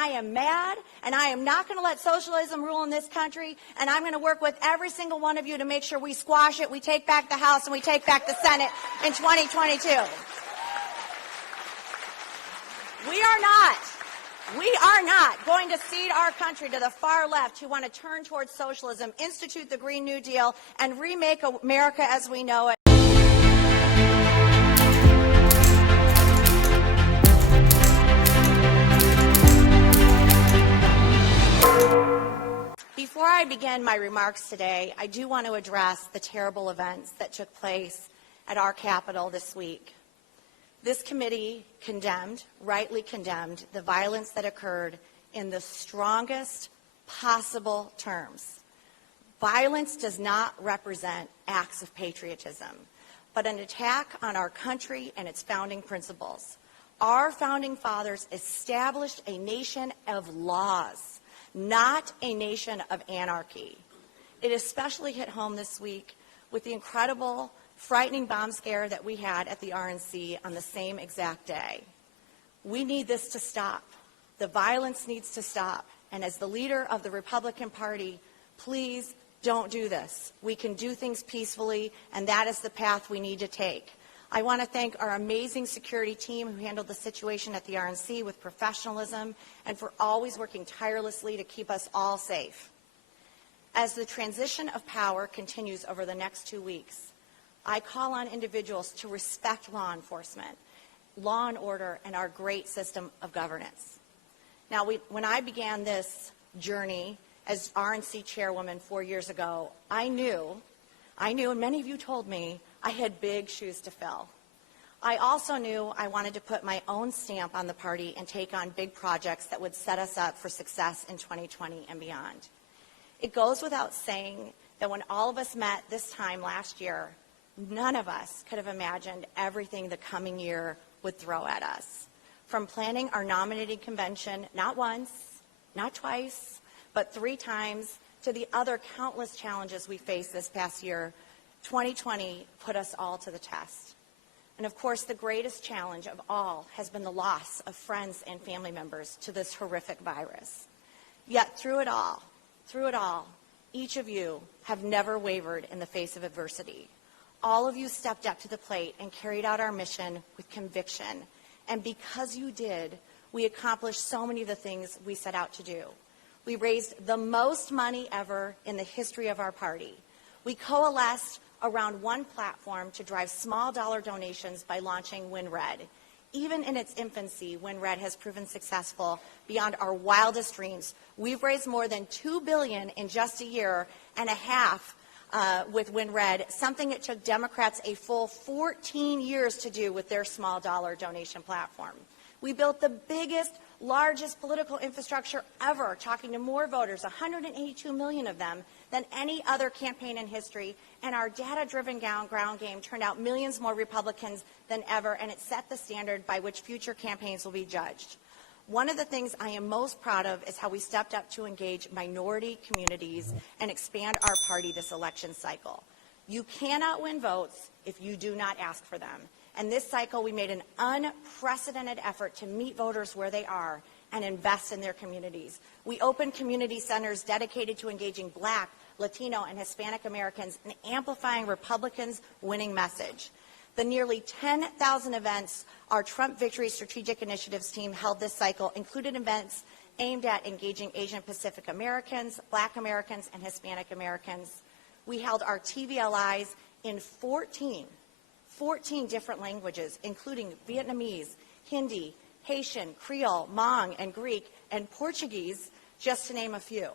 I am mad, and I am not going to let socialism rule in this country, and I'm going to work with every single one of you to make sure we squash it, we take back the House, and we take back the Senate in 2022. We are not going to cede our country to the far left who want to turn towards socialism, institute the Green New Deal, and remake America as we know it. Before I begin my remarks today, I do want to address the terrible events that took place at our Capitol this week. This committee rightly condemned, the violence that occurred in the strongest possible terms. Violence does not represent acts of patriotism, but an attack on our country and its founding principles. Our founding fathers established a nation of laws, not a nation of anarchy. It especially hit home this week with the incredible, frightening bomb scare that we had at the RNC on the same exact day. We need this to stop. The violence needs to stop. And as the leader of the Republican Party, please don't do this. We can do things peacefully, and that is the path we need to take. I want to thank our amazing security team who handled the situation at the RNC with professionalism and for always working tirelessly to keep us all safe. As the transition of power continues over the next 2 weeks, I call on individuals to respect law enforcement, law and order, and our great system of governance. Now, when I began this journey as RNC chairwoman 4 years ago, I knew, and many of you told me, I had big shoes to fill. I also knew I wanted to put my own stamp on the party and take on big projects that would set us up for success in 2020 and beyond. It goes without saying that when all of us met this time last year, none of us could have imagined everything the coming year would throw at us. From planning our nominating convention, not once, not twice, but 3 times, to the other countless challenges we faced this past year, 2020 put us all to the test. And of course, the greatest challenge of all has been the loss of friends and family members to this horrific virus. Yet through it all, each of you have never wavered in the face of adversity. All of you stepped up to the plate and carried out our mission with conviction. And because you did, we accomplished so many of the things we set out to do. We raised the most money ever in the history of our party. We coalesced around one platform to drive small dollar donations by launching WinRed. Even in its infancy, WinRed has proven successful beyond our wildest dreams. We've raised more than $2 billion in just a year and a half with WinRed, something it took Democrats a full 14 years to do with their small dollar donation platform. We built the biggest, largest political infrastructure ever, talking to more voters, 182 million of them, than any other campaign in history. And our data-driven ground game turned out millions more Republicans than ever, and it set the standard by which future campaigns will be judged. One of the things I am most proud of is how we stepped up to engage minority communities and expand our party this election cycle. You cannot win votes if you do not ask for them. And this cycle, we made an unprecedented effort to meet voters where they are and invest in their communities. We opened community centers dedicated to engaging Black, Latino, and Hispanic Americans and amplifying Republicans' winning message. The nearly 10,000 events our Trump Victory Strategic Initiatives team held this cycle included events aimed at engaging Asian Pacific Americans, Black Americans, and Hispanic Americans. We held our TVLIs in 14 different languages, including Vietnamese, Hindi, Haitian, Creole, Hmong, and Greek, and Portuguese, just to name a few.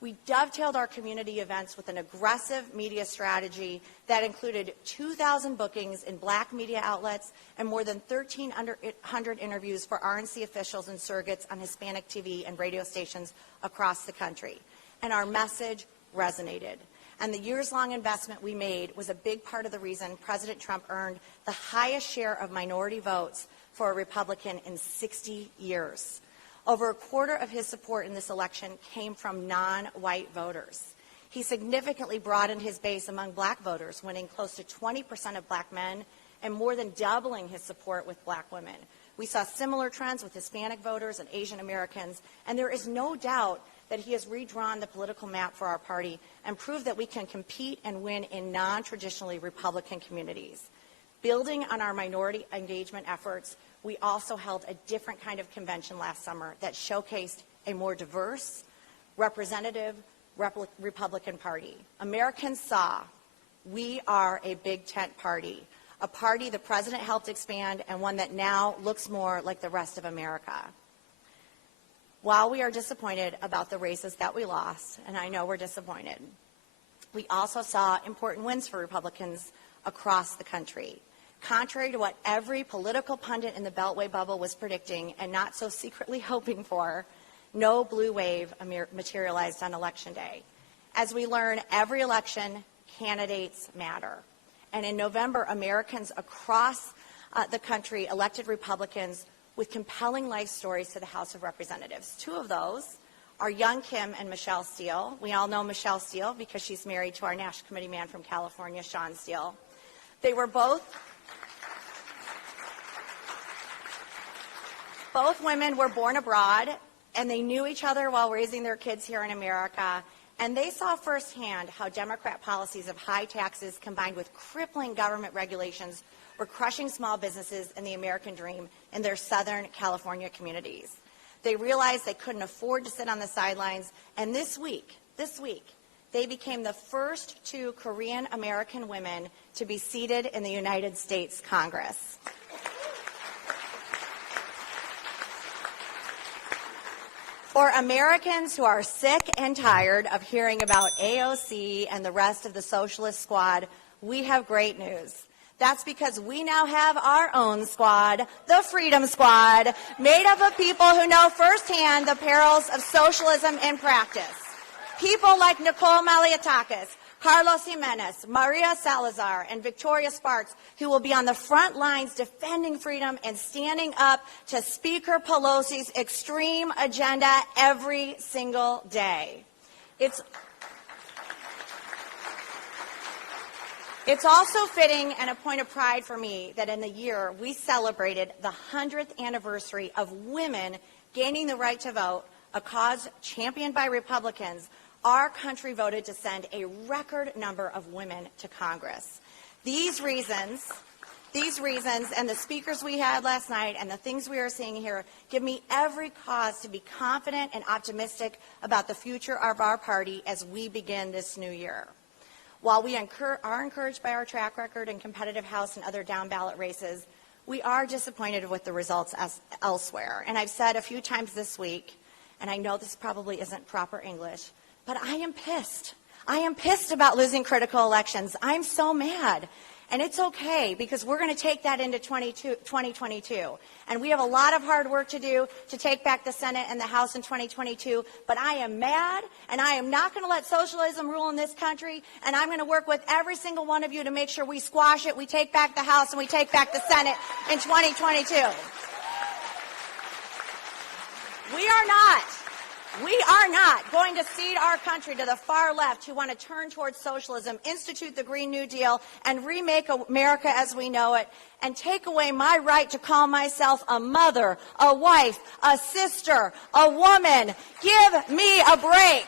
We dovetailed our community events with an aggressive media strategy that included 2,000 bookings in Black media outlets and more than 1,300 interviews for RNC officials and surrogates on Hispanic TV and radio stations across the country. And our message resonated. And the years-long investment we made was a big part of the reason President Trump earned the highest share of minority votes for a Republican in 60 years. Over a quarter of his support in this election came from non-white voters. He significantly broadened his base among Black voters, winning close to 20% of Black men and more than doubling his support with Black women. We saw similar trends with Hispanic voters and Asian Americans, and there is no doubt that he has redrawn the political map for our party and proved that we can compete and win in non-traditionally Republican communities. Building on our minority engagement efforts, we also held a different kind of convention last summer that showcased a more diverse, representative Republican Party. Americans saw we are a big tent party, a party the president helped expand and one that now looks more like the rest of America. While we are disappointed about the races that we lost, and I know we're disappointed, we also saw important wins for Republicans across the country. Contrary to what every political pundit in the Beltway bubble was predicting and not so secretly hoping for, no blue wave materialized on Election Day. As we learn, every election, candidates matter. And in November, Americans across the country elected Republicans with compelling life stories to the House of Representatives. Two of those are young Kim and Michelle Steele. We all know Michelle Steele because she's married to our National Committee man from California, Sean Steele. They were both women were born abroad, and they knew each other while raising their kids here in America. And they saw firsthand how Democrat policies of high taxes combined with crippling government regulations were crushing small businesses and the American dream in their Southern California communities. They realized they couldn't afford to sit on the sidelines, and this week, they became the first two Korean American women to be seated in the United States Congress. For Americans who are sick and tired of hearing about AOC and the rest of the socialist squad, we have great news. That's because we now have our own squad, the Freedom Squad, made up of people who know firsthand the perils of socialism in practice. People like Nicole Malliotakis, Carlos Jimenez, Maria Salazar, and Victoria Sparks, who will be on the front lines defending freedom and standing up to Speaker Pelosi's extreme agenda every single day. It's also fitting and a point of pride for me that in the year we celebrated the 100th anniversary of women gaining the right to vote, a cause championed by Republicans. Our country voted to send a record number of women to Congress. These reasons and the speakers we had last night and the things we are seeing here give me every cause to be confident and optimistic about the future of our party as we begin this new year. While we are encouraged by our track record in competitive House and other down-ballot races, we are disappointed with the results elsewhere. And I've said a few times this week, and I know this probably isn't proper English, but I am pissed. I am pissed about losing critical elections. I'm so mad. And it's okay, because we're going to take that into 2022. And we have a lot of hard work to do to take back the Senate and the House in 2022. But I am mad, and I am not going to let socialism rule in this country. And I'm going to work with every single one of you to make sure we squash it, we take back the House, and we take back the Senate in 2022. We are not going to cede our country to the far left who want to turn towards socialism, institute the Green New Deal, and remake America as we know it, and take away my right to call myself a mother, a wife, a sister, a woman. Give me a break.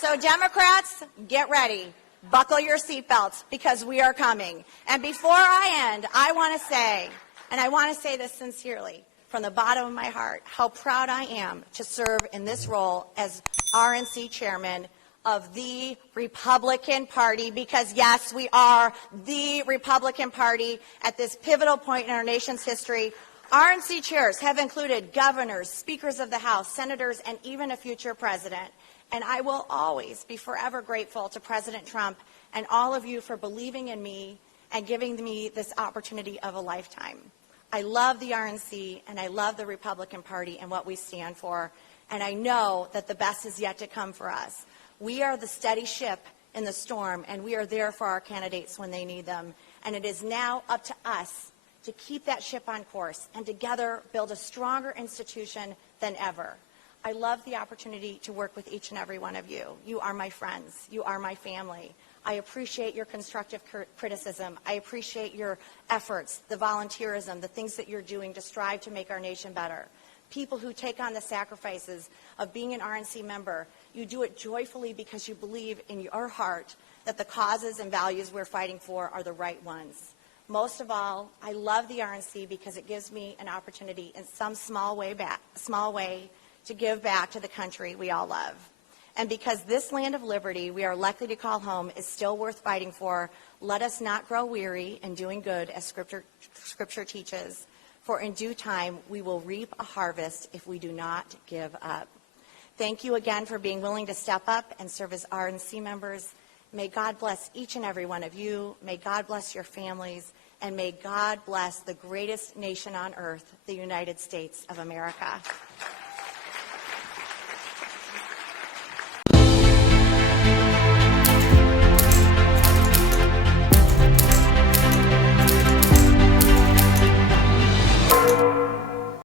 So Democrats, get ready. Buckle your seatbelts, because we are coming. And before I end, I want to say, and I want to say this sincerely, from the bottom of my heart, how proud I am to serve in this role as RNC chairman of the Republican Party, because yes, we are the Republican Party at this pivotal point in our nation's history. RNC chairs have included governors, speakers of the House, senators, and even a future president. And I will always be forever grateful to President Trump and all of you for believing in me and giving me this opportunity of a lifetime. I love the RNC, and I love the Republican Party and what we stand for. And I know that the best is yet to come for us. We are the steady ship in the storm, and we are there for our candidates when they need them. And it is now up to us to keep that ship on course and together build a stronger institution than ever. I love the opportunity to work with each and every one of you. You are my friends. You are my family. I appreciate your constructive criticism. I appreciate your efforts, the volunteerism, the things that you're doing to strive to make our nation better. People who take on the sacrifices of being an RNC member, you do it joyfully because you believe in your heart that the causes and values we're fighting for are the right ones. Most of all, I love the RNC because it gives me an opportunity in some small way to give back to the country we all love. And because this land of liberty we are likely to call home is still worth fighting for, let us not grow weary in doing good as Scripture teaches, for in due time we will reap a harvest if we do not give up. Thank you again for being willing to step up and serve as RNC members. May God bless each and every one of you. May God bless your families. And may God bless the greatest nation on earth, the United States of America.